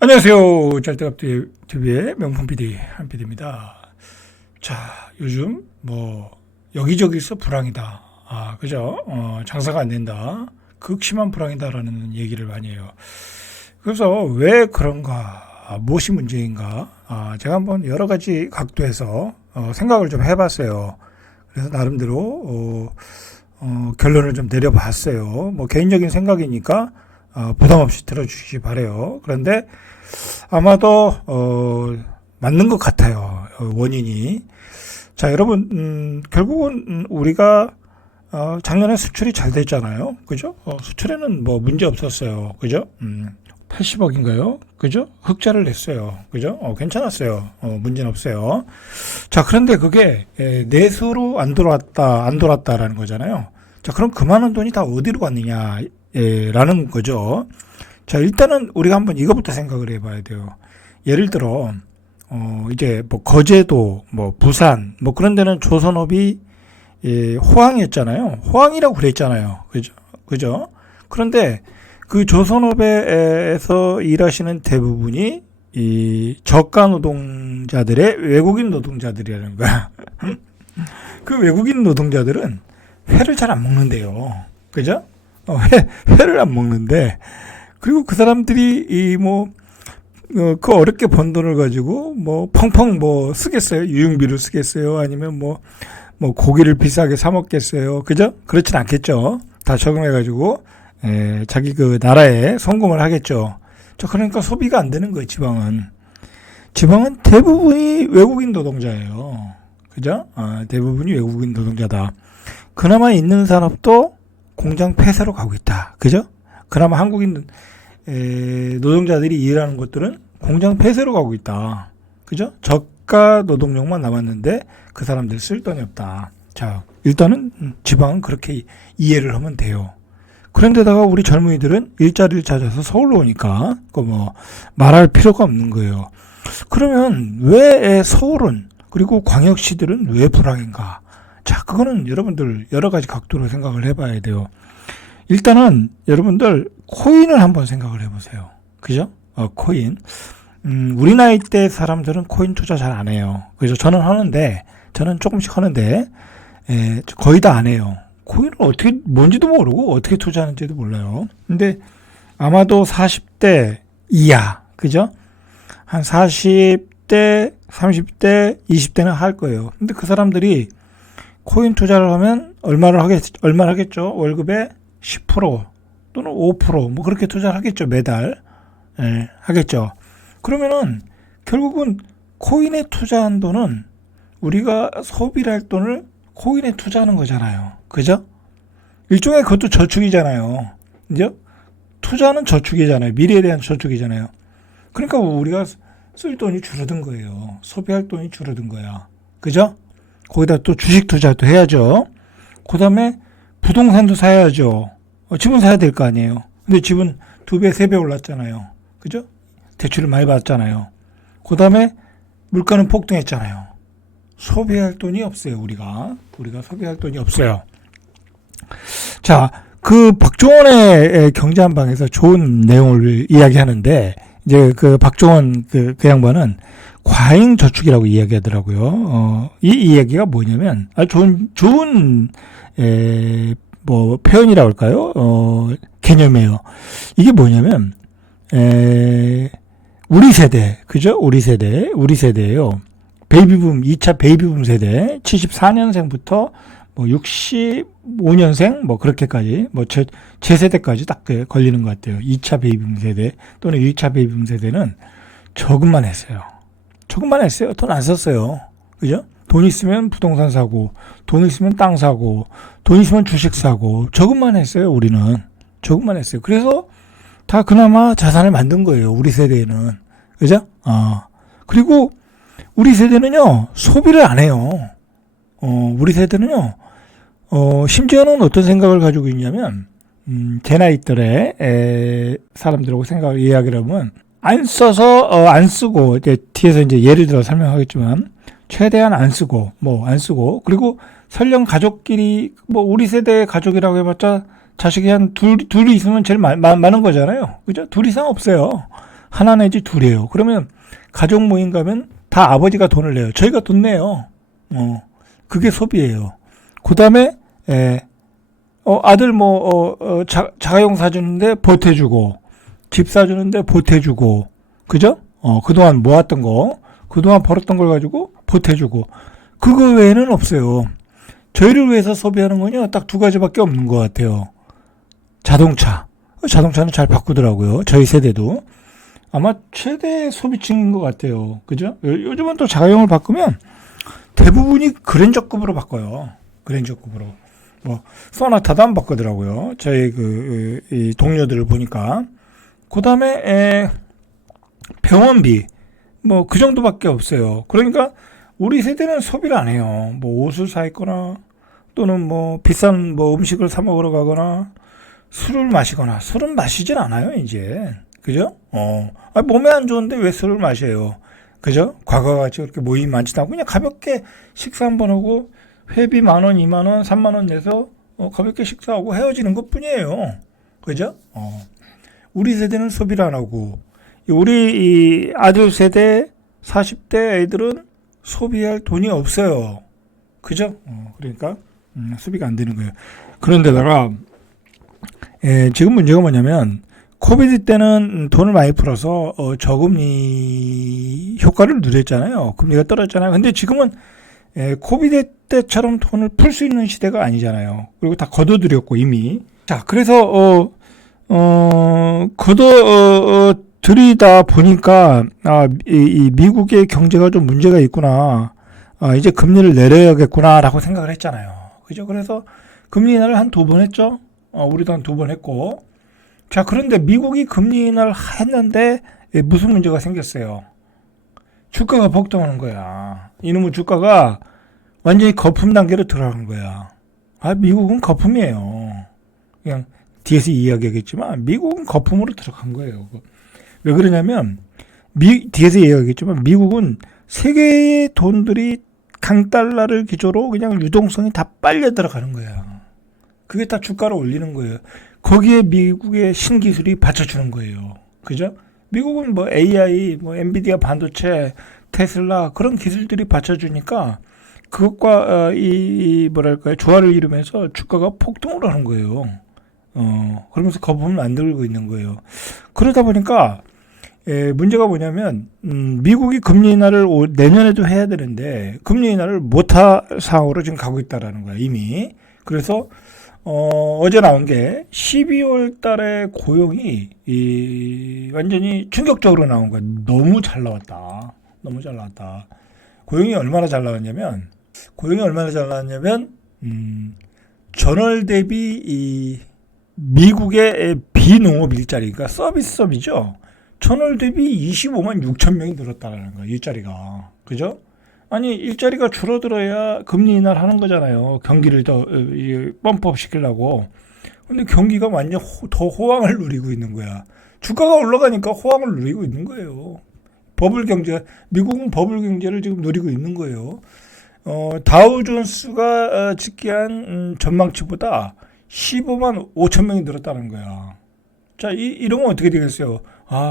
안녕하세요. 짤때갑TV의 명품 PD 한 PD입니다. 자, 요즘 여기저기서 불황이다. 그죠? 장사가 안 된다. 극심한 불황이다라는 얘기를 많이 해요. 그래서 왜 그런가? 무엇이 문제인가? 제가 한번 여러 가지 각도에서 생각을 좀 해봤어요. 그래서 나름대로 결론을 좀 내려봤어요. 개인적인 생각이니까 부담 없이 들어주시기 바래요. 그런데 아마도 맞는 것 같아요. 원인이. 자, 여러분, 결국은 우리가 작년에 수출이 잘 됐잖아요. 그죠? 수출에는 문제 없었어요. 그죠? 80억인가요? 그죠? 흑자를 냈어요. 그죠? 괜찮았어요. 문제는 없어요. 자, 그런데 그게 내수로 안 돌았다라는 거잖아요. 자, 그럼 그 많은 돈이 다 어디로 갔느냐, 라는 거죠. 자, 일단은 우리가 한번 이거부터 생각을 해봐야 돼요. 예를 들어, 이제 거제도, 부산, 그런 데는 조선업이 호황이었잖아요. 호황이라고 그랬잖아요. 그죠? 그죠? 그런데 그 조선업에서 일하시는 대부분이 이 저가 노동자들의 외국인 노동자들이라는 거야. 그 외국인 노동자들은 회를 잘 안 먹는데요. 그죠? 회를 안 먹는데, 그리고 그 사람들이 그 어렵게 번 돈을 가지고 펑펑 쓰겠어요? 유흥비를 쓰겠어요? 아니면 고기를 비싸게 사 먹겠어요? 그죠? 그렇진 않겠죠. 다 적응해가지고 자기 그 나라에 성공을 하겠죠. 그러니까 소비가 안 되는 거예요. 지방은 대부분이 외국인 노동자예요. 그죠? 대부분이 외국인 노동자다. 그나마 있는 산업도 공장 폐쇄로 가고 있다. 그죠? 그나마 한국인 노동자들이 일하는 것들은 공장 폐쇄로 가고 있다. 그죠? 저가 노동력만 남았는데 그 사람들 쓸 돈이 없다. 자, 일단은 지방은 그렇게 이해를 하면 돼요. 그런데다가 우리 젊은이들은 일자리를 찾아서 서울로 오니까 말할 필요가 없는 거예요. 그러면 왜 서울은, 그리고 광역시들은 왜 불황인가? 자, 그거는 여러분들 여러 가지 각도로 생각을 해봐야 돼요. 일단은 여러분들 코인을 한번 생각을 해보세요. 그죠? 코인. 우리 나이 때 사람들은 코인 투자 잘 안 해요. 그래서 저는 조금씩 하는데, 거의 다 안 해요. 코인을 뭔지도 모르고 어떻게 투자하는지도 몰라요. 근데 아마도 40대 이하, 그죠? 한 40대, 30대, 20대는 할 거예요. 근데 그 사람들이 코인 투자를 하면 얼마를 하겠죠? 월급의 10% 또는 5% 그렇게 투자를 하겠죠. 매달. 하겠죠. 그러면은 결국은 코인에 투자한 돈은 우리가 소비를 할 돈을 코인에 투자하는 거잖아요. 그죠? 일종의 그것도 저축이잖아요. 그죠? 투자는 저축이잖아요. 미래에 대한 저축이잖아요. 그러니까 우리가 쓸 돈이 줄어든 거예요. 소비할 돈이 줄어든 거야. 그죠? 거기다 또 주식 투자도 해야죠. 그 다음에 부동산도 사야죠. 집은 사야 될 거 아니에요. 근데 집은 2배, 3배 올랐잖아요. 그죠? 대출을 많이 받았잖아요. 그 다음에 물가는 폭등했잖아요. 소비할 돈이 없어요, 우리가 소비할 돈이 없어요. 자, 그 박종원의 경제한방에서 좋은 내용을 이야기하는데, 이제 그 박종원 그 양반은 과잉 저축이라고 이야기하더라고요. 이 이야기가 뭐냐면, 좋은 표현이라고 할까요? 개념이에요. 이게 뭐냐면, 우리 세대, 그죠? 우리 세대예요. 베이비붐, 2차 베이비붐 세대, 74년생부터 65년생, 그렇게까지, 제 세대까지 딱 걸리는 것 같아요. 2차 베이비붐 세대 또는 1차 베이비붐 세대는 저금만 했어요. 돈 안 썼어요. 그죠? 돈 있으면 부동산 사고, 돈 있으면 땅 사고, 돈 있으면 주식 사고, 저금만 했어요, 우리는. 저금만 했어요. 그래서 다 그나마 자산을 만든 거예요, 우리 세대에는. 그죠? 그리고 우리 세대는요, 소비를 안 해요. 우리 세대는요, 심지어는 어떤 생각을 가지고 있냐면, 제 나이 또래 사람들하고 이야기를 하면, 안 쓰고, 뒤에서 이제 예를 들어 설명하겠지만, 최대한 안 쓰고, 그리고 설령 가족끼리, 우리 세대의 가족이라고 해봤자, 자식이 한 둘이 있으면 제일 많은 거잖아요. 그죠? 둘 이상 없어요. 하나 내지 둘이에요. 그러면 가족 모임 가면 다 아버지가 돈을 내요. 저희가 돈 내요. 그게 소비예요. 그 다음에 아들 자가용 사주는데 보태주고, 집 사주는데 보태주고, 그죠? 그동안 모았던 거, 그동안 벌었던 걸 가지고 보태주고, 그거 외에는 없어요. 저희를 위해서 소비하는 건요, 딱 두 가지밖에 없는 것 같아요. 자동차는 잘 바꾸더라고요. 저희 세대도. 아마 최대 소비층인 것 같아요. 그죠? 요즘은 또 자가용을 바꾸면 대부분이 그랜저급으로 바꿔요. 그랜저급으로. 소나타도 안 바꾸더라고요. 저희 이 동료들을 보니까. 그 다음에, 병원비. 그 정도밖에 없어요. 그러니까 우리 세대는 소비를 안 해요. 옷을 사 입거나, 또는 비싼 음식을 사 먹으러 가거나, 술을 마시거나. 술은 마시질 않아요, 이제. 그죠? 몸에 안 좋은데 왜 술을 마셔요? 그죠? 과거같이 그렇게 모임 많지도 않고, 그냥 가볍게 식사 한번 하고, 회비 10,000원, 20,000원, 30,000원 내서 가볍게 식사하고 헤어지는 것 뿐이에요. 그죠? 우리 세대는 소비를 안 하고, 우리 이 아들 세대 40대 애들은 소비할 돈이 없어요. 그죠? 그러니까 소비가 안 되는 거예요. 그런데다가 지금 문제가 뭐냐면, 코비드 때는 돈을 많이 풀어서 저금리 효과를 누렸잖아요. 금리가 떨어졌잖아요. 근데 지금은 코비드 때처럼 돈을 풀 수 있는 시대가 아니잖아요. 그리고 다 걷어들였고 이미. 자, 그래서 걷어들이다 보니까 이 미국의 경제가 좀 문제가 있구나. 이제 금리를 내려야겠구나라고 생각을 했잖아요. 그죠? 그래서 금리 인하를 한 2번 했죠. 우리도 한 2번 했고. 자, 그런데 미국이 금리 인하를 했는데 무슨 문제가 생겼어요? 주가가 폭등하는 거야. 이놈의 주가가 완전히 거품 단계로 들어간 거야. 미국은 거품이에요. 그냥 뒤에서 이야기하겠지만 미국은 거품으로 들어간 거예요. 왜 그러냐면 뒤에서 이야기하겠지만 미국은 세계의 돈들이 강달러를 기조로 그냥 유동성이 다 빨려 들어가는 거야. 그게 다 주가를 올리는 거예요. 거기에 미국의 신기술이 받쳐주는 거예요. 그죠? 미국은 AI, 엔비디아 반도체, 테슬라 그런 기술들이 받쳐주니까 그것과 조화를 이루면서 주가가 폭등을 하는 거예요. 그러면서 거품을 만들고 있는 거예요. 그러다 보니까 문제가 뭐냐면 미국이 금리 인하를 내년에도 해야 되는데 금리 인하를 못할 상황으로 지금 가고 있다라는 거야 이미. 그래서 어제 나온 게 12월 달에 고용이 완전히 충격적으로 나온 거야. 너무 잘 나왔다. 고용이 얼마나 잘 나왔냐면 전월 대비 미국의 비농업 일자리, 그러니까 서비스업이죠. 전월 대비 25만 6천 명이 늘었다는 거야, 일자리가. 그죠? 아니, 일자리가 줄어들어야 금리 인하를 하는 거잖아요. 경기를 더 펌프업 시키려고. 근데 경기가 완전 더 호황을 누리고 있는 거야. 주가가 올라가니까 호황을 누리고 있는 거예요. 미국은 버블 경제를 지금 누리고 있는 거예요. 다우존스가 집계한 전망치보다 15만 5천 명이 늘었다는 거야. 자, 이러면 어떻게 되겠어요?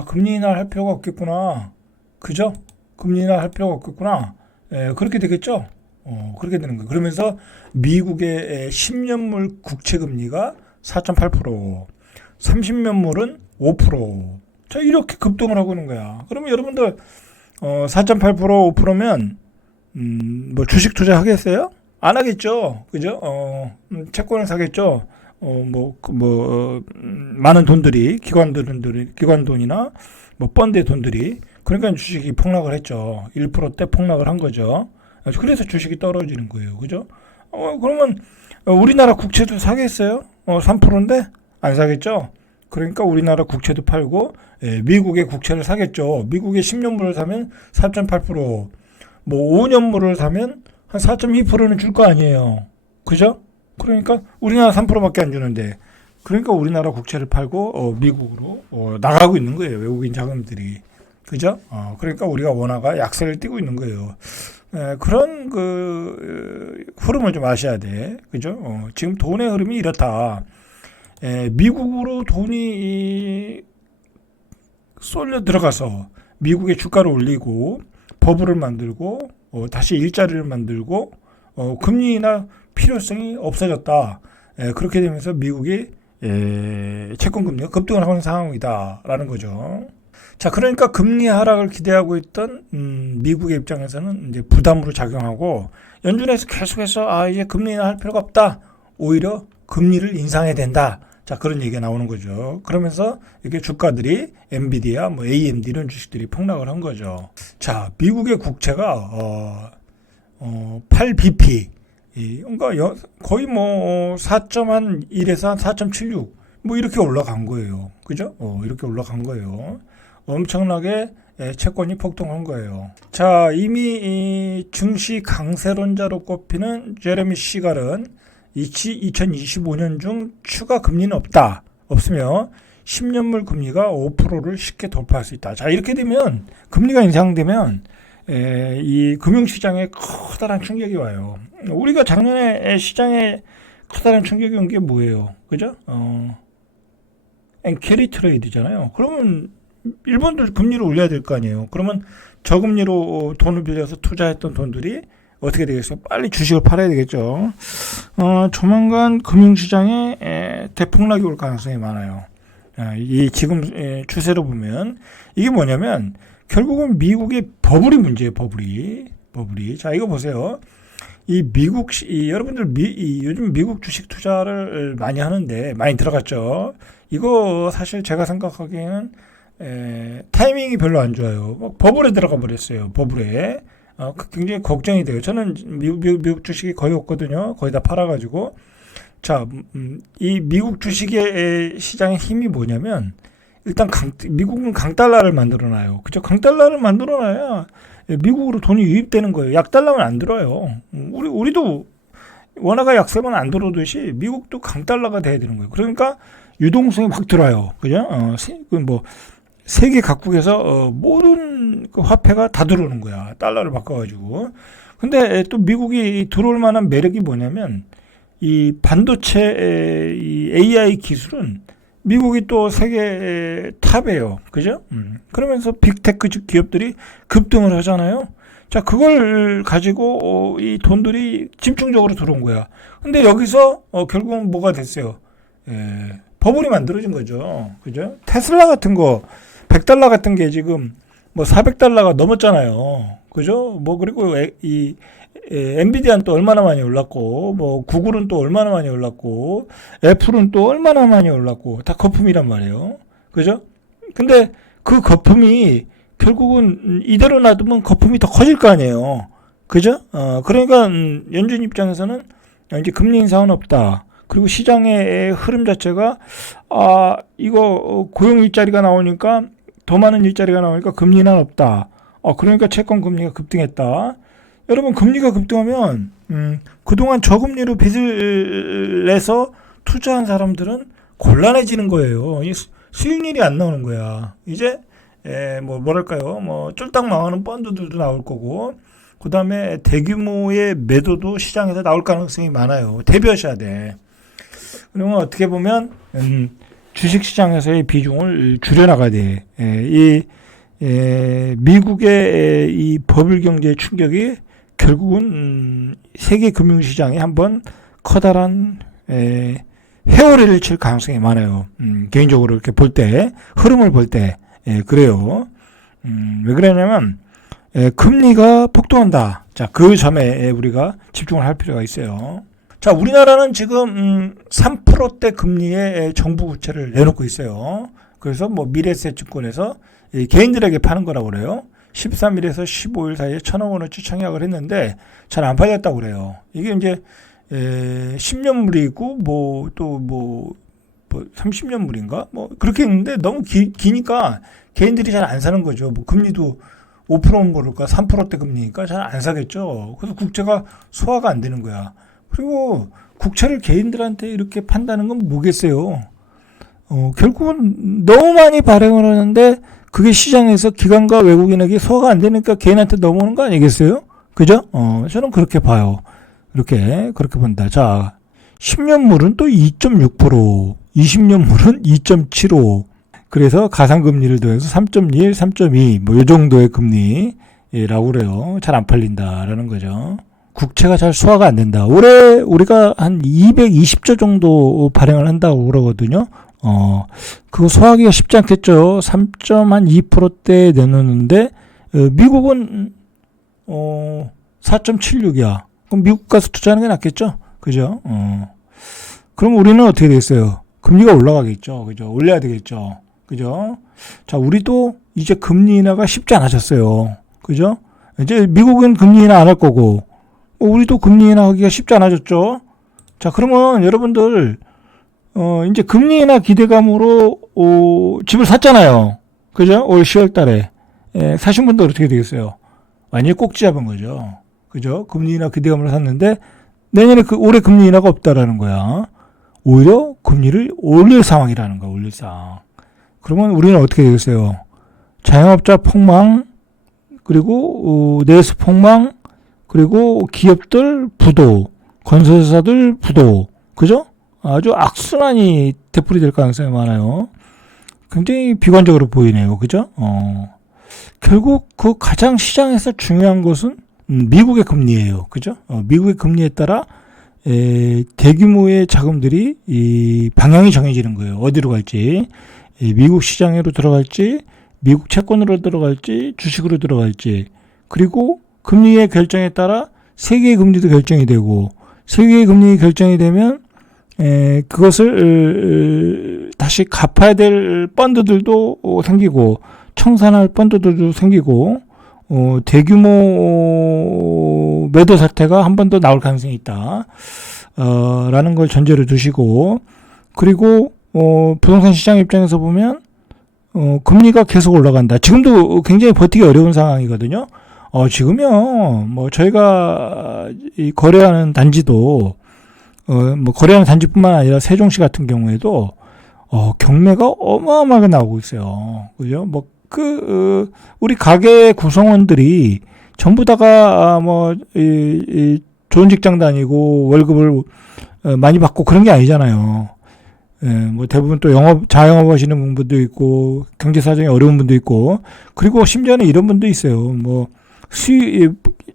금리 인하를 할 필요가 없겠구나. 그죠? 금리 인하를 할 필요가 없겠구나. 그렇게 되겠죠? 그렇게 되는 거예요. 그러면서 미국의 10년물 국채금리가 4.8%, 30년물은 5%. 자, 이렇게 급등을 하고 있는 거야. 그러면 여러분들, 4.8%, 5%면, 주식 투자 하겠어요? 안 하겠죠? 그죠? 채권을 사겠죠? 많은 돈들이, 기관 돈이나, 펀드의 돈들이, 그러니까 주식이 폭락을 했죠. 1%대 폭락을 한 거죠. 그래서 주식이 떨어지는 거예요. 그죠? 그러면, 우리나라 국채도 사겠어요? 3%인데? 안 사겠죠? 그러니까 우리나라 국채도 팔고, 미국의 국채를 사겠죠. 미국의 10년물을 사면 4.8%, 5년물을 사면 한 4.2%는 줄 거 아니에요. 그죠? 그러니까 우리나라 3%밖에 안 주는데, 그러니까 우리나라 국채를 팔고 미국으로 나가고 있는 거예요. 외국인 자금들이. 그죠? 그러니까 우리가 원화가 약세를 띠고 있는 거예요. 그런 흐름을 좀 아셔야 돼. 그죠? 지금 돈의 흐름이 이렇다. 미국으로 돈이 쏠려 들어가서 미국의 주가를 올리고 버블을 만들고 다시 일자리를 만들고 금리 인하 필요성이 없어졌다. 그렇게 되면서 미국이 채권 금리가 급등을 하는 상황이다라는 거죠. 자, 그러니까 금리 하락을 기대하고 있던 미국의 입장에서는 이제 부담으로 작용하고 연준에서 계속해서 이제 금리 인하할 필요가 없다. 오히려 금리를 인상해야 된다. 자, 그런 얘기가 나오는 거죠. 그러면서 이렇게 주가들이 엔비디아, 뭐 AMD 이런 주식들이 폭락을 한 거죠. 자, 미국의 국채가 8bp, 그러니까 거의 뭐 4.1에서 4.76, 뭐 이렇게 올라간 거예요. 그죠? 이렇게 올라간 거예요. 엄청나게 채권이 폭등한 거예요. 자, 이미 이 증시 강세론자로 꼽히는 제레미 시갈은 2025년 중 추가 금리는 없으며 10년물 금리가 5%를 쉽게 돌파할 수 있다. 자, 이렇게 되면 금리가 인상되면 이 금융시장에 커다란 충격이 와요. 우리가 작년에 시장에 커다란 충격이 온 게 뭐예요? 그죠? 캐리 트레이드잖아요. 그러면 일본도 금리를 올려야 될 거 아니에요. 그러면 저금리로 돈을 빌려서 투자했던 돈들이 어떻게 되겠어요? 빨리 주식을 팔아야 되겠죠. 조만간 금융시장에 대폭락이 올 가능성이 많아요. 이 지금 추세로 보면 이게 뭐냐면 결국은 미국의 버블이 문제예요. 버블이. 자, 이거 보세요. 여러분들 요즘 미국 주식 투자를 많이 하는데 많이 들어갔죠. 이거 사실 제가 생각하기에는 타이밍이 별로 안 좋아요. 버블에 들어가 버렸어요. 버블에. 굉장히 걱정이 돼요. 저는 미국 주식이 거의 없거든요. 거의 다 팔아가지고. 자, 이 미국 주식의 시장의 힘이 뭐냐면, 일단 미국은 강달러를 만들어놔요. 그죠? 강달러를 만들어놔야 미국으로 돈이 유입되는 거예요. 약달러는 안 들어요. 우리도 원화가 약세면 안 들어오듯이 미국도 강달러가 돼야 되는 거예요. 그러니까 유동성이 확 들어요. 그죠? 세계 각국에서 모든 그 화폐가 다 들어오는 거야. 달러를 바꿔가지고. 근데 또 미국이 들어올 만한 매력이 뭐냐면 이 반도체 이 AI 기술은 미국이 또 세계 탑이에요. 그죠? 그러면서 빅테크 기업들이 급등을 하잖아요. 자, 그걸 가지고 이 돈들이 집중적으로 들어온 거야. 근데 여기서 결국은 뭐가 됐어요? 버블이 만들어진 거죠. 그죠? 테슬라 같은 거 100달러 같은 게 지금 뭐 400달러가 넘었잖아요. 그죠? 뭐 그리고 이 엔비디아는 또 얼마나 많이 올랐고, 뭐 구글은 또 얼마나 많이 올랐고, 애플은 또 얼마나 많이 올랐고, 다 거품이란 말이에요. 그죠? 근데 그 거품이 결국은 이대로 놔두면 거품이 더 커질 거 아니에요. 그죠? 그러니까 연준 입장에서는 이제 금리 인상은 없다. 그리고 시장의 흐름 자체가 이거 고용 일자리가 나오니까 더 많은 일자리가 나오니까 금리는 없다. 그러니까 채권 금리가 급등했다. 여러분, 금리가 급등하면 그동안 저금리로 빚을 내서 투자한 사람들은 곤란해지는 거예요. 수익률이 안 나오는 거야. 이제 뭐랄까요? 쫄딱 망하는 펀드들도 나올 거고, 그 다음에 대규모의 매도도 시장에서 나올 가능성이 많아요. 대비하셔야 돼. 그러면 어떻게 보면 주식시장에서의 비중을 줄여나가야 돼. 미국의 이 버블 경제 충격이 결국은 세계 금융시장에 한번 커다란 헤어리를 칠 가능성이 많아요. 개인적으로 이렇게 볼 때, 흐름을 볼 때, 그래요. 왜 그러냐면 금리가 폭등한다. 자, 그 점에 우리가 집중을 할 필요가 있어요. 자, 우리나라는 지금 3%대 금리의 정부 국채를 내놓고 있어요. 그래서 뭐 미래에셋증권에서 개인들에게 파는 거라고 그래요. 13일에서 15일 사이에 1,000억 원어치 청약을 했는데 잘 안 팔렸다고 그래요. 이게 이제 10년물이고 뭐 30년물인가? 뭐 그렇게 했는데 너무 기니까 개인들이 잘 안 사는 거죠. 뭐 금리도 5%는 모를까 3%대 금리니까 잘 안 사겠죠. 그래서 국채가 소화가 안 되는 거야. 그리고 국채를 개인들한테 이렇게 판다는 건 뭐겠어요? 결국은 너무 많이 발행을 하는데 그게 시장에서 기관과 외국인에게 소화가 안 되니까 개인한테 넘어오는 거 아니겠어요? 그죠? 저는 그렇게 봐요. 그렇게 본다. 자, 10년물은 또 2.6%, 20년물은 2.75%. 그래서 가상금리를 더해서 3.1, 3.2, 뭐, 요 정도의 금리라고 그래요. 잘 안 팔린다라는 거죠. 국채가 잘 소화가 안 된다. 올해 우리가 한 220조 정도 발행을 한다고 그러거든요. 그거 소화하기가 쉽지 않겠죠. 3.2%대 내놓는데, 미국은, 4.76이야. 그럼 미국 가서 투자하는 게 낫겠죠? 그죠? 그럼 우리는 어떻게 되겠어요? 금리가 올라가겠죠. 그죠? 올려야 되겠죠. 그죠? 자, 우리도 이제 금리 인하가 쉽지 않아졌어요. 그죠? 이제 미국은 금리 인하 안 할 거고, 우리도 금리 인하 하기가 쉽지 않아졌죠. 자, 그러면 여러분들, 이제 금리 인하 기대감으로, 집을 샀잖아요. 그죠? 올 10월 달에. 사신 분들 어떻게 되겠어요? 완전히 꼭지 잡은 거죠. 그죠? 금리 인하 기대감으로 샀는데, 내년에 올해 금리 인하가 없다라는 거야. 오히려 금리를 올릴 상황이라는 거야, 올릴 상황. 그러면 우리는 어떻게 되겠어요? 자영업자 폭망, 그리고 내수 폭망, 그리고 기업들 부도, 건설사들 부도, 그죠? 아주 악순환이 되풀이될 가능성이 많아요. 굉장히 비관적으로 보이네요, 그죠? 결국 그 가장 시장에서 중요한 것은 미국의 금리예요, 그죠? 미국의 금리에 따라 대규모의 자금들이 이 방향이 정해지는 거예요. 어디로 갈지, 미국 시장으로 들어갈지, 미국 채권으로 들어갈지, 주식으로 들어갈지, 그리고 금리의 결정에 따라 세계의 금리도 결정이 되고, 세계의 금리 결정이 되면 그것을 다시 갚아야 될 펀드들도 생기고, 청산할 펀드들도 생기고, 대규모 매도 사태가 한 번 더 나올 가능성이 있다. 라는 걸 전제로 두시고, 그리고 부동산 시장 입장에서 보면 금리가 계속 올라간다. 지금도 굉장히 버티기 어려운 상황이거든요. 지금요, 뭐 저희가 이 거래하는 단지도 뭐 거래하는 단지뿐만 아니라 세종시 같은 경우에도 경매가 어마어마하게 나오고 있어요. 그죠? 뭐 우리 가게 구성원들이 전부 다가 좋은 직장 다니고 월급을 많이 받고 그런 게 아니잖아요. 뭐 대부분 또 자영업 하시는 분도 있고, 경제 사정이 어려운 분도 있고, 그리고 심지어는 이런 분도 있어요. 뭐,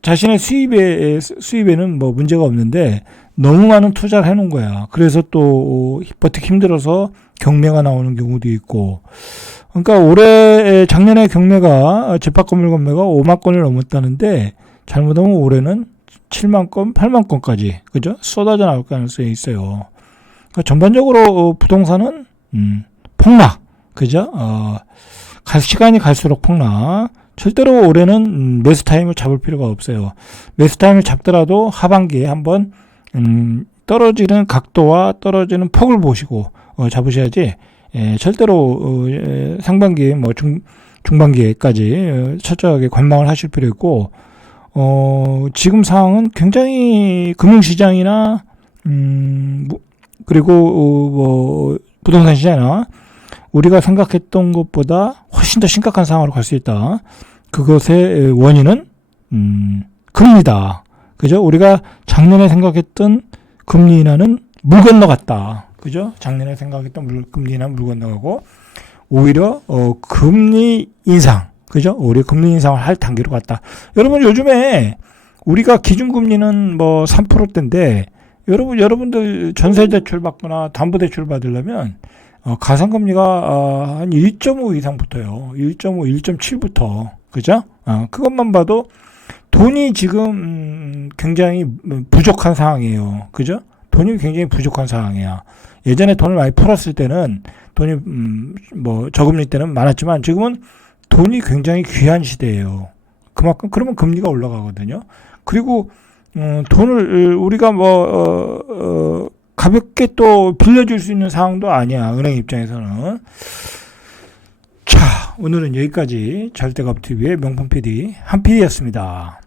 자신의 수입에는 뭐 문제가 없는데, 너무 많은 투자를 해놓은 거야. 그래서 또 버티기 힘들어서 경매가 나오는 경우도 있고, 그러니까 작년에 집합 건물 경매가 5만 건을 넘었다는데, 잘못하면 올해는 7만 건, 8만 건까지, 그죠? 쏟아져 나올 가능성이 있어요. 그러니까 전반적으로 부동산은 폭락, 그죠? 시간이 갈수록 폭락. 절대로 올해는 매수 타임을 잡을 필요가 없어요. 매수 타임을 잡더라도 하반기에 한번 떨어지는 각도와 떨어지는 폭을 보시고 잡으셔야지. 절대로 상반기에 뭐 중반기에까지 철저하게 관망을 하실 필요 있고, 지금 상황은 굉장히 금융시장이나 그리고 뭐 부동산 시장이나 우리가 생각했던 것보다 훨씬 더 심각한 상황으로 갈 수 있다. 그것의 원인은 금리다. 그죠? 우리가 작년에 생각했던 금리 인하는 물 건너갔다. 그죠? 작년에 생각했던 금리 인하는 물 건너가고, 오히려 금리 인상, 그죠? 오히려 금리 인상을 할 단계로 갔다. 여러분, 요즘에 우리가 기준금리는 뭐 3%대인데, 여러분들 전세 대출 받거나 담보 대출 받으려면 가상금리가 한 1.5 이상 붙어요. 1.5, 1.7부터. 그죠? 그것만 봐도 돈이 지금 굉장히 부족한 상황이에요. 그죠? 돈이 굉장히 부족한 상황이야. 예전에 돈을 많이 풀었을 때는 돈이 뭐 저금리 때는 많았지만 지금은 돈이 굉장히 귀한 시대예요. 그만큼 그러면 금리가 올라가거든요. 그리고 돈을 우리가 가볍게 또 빌려줄 수 있는 상황도 아니야. 은행 입장에서는. 자, 오늘은 여기까지 절대갑TV의 명품 PD 한 PD였습니다.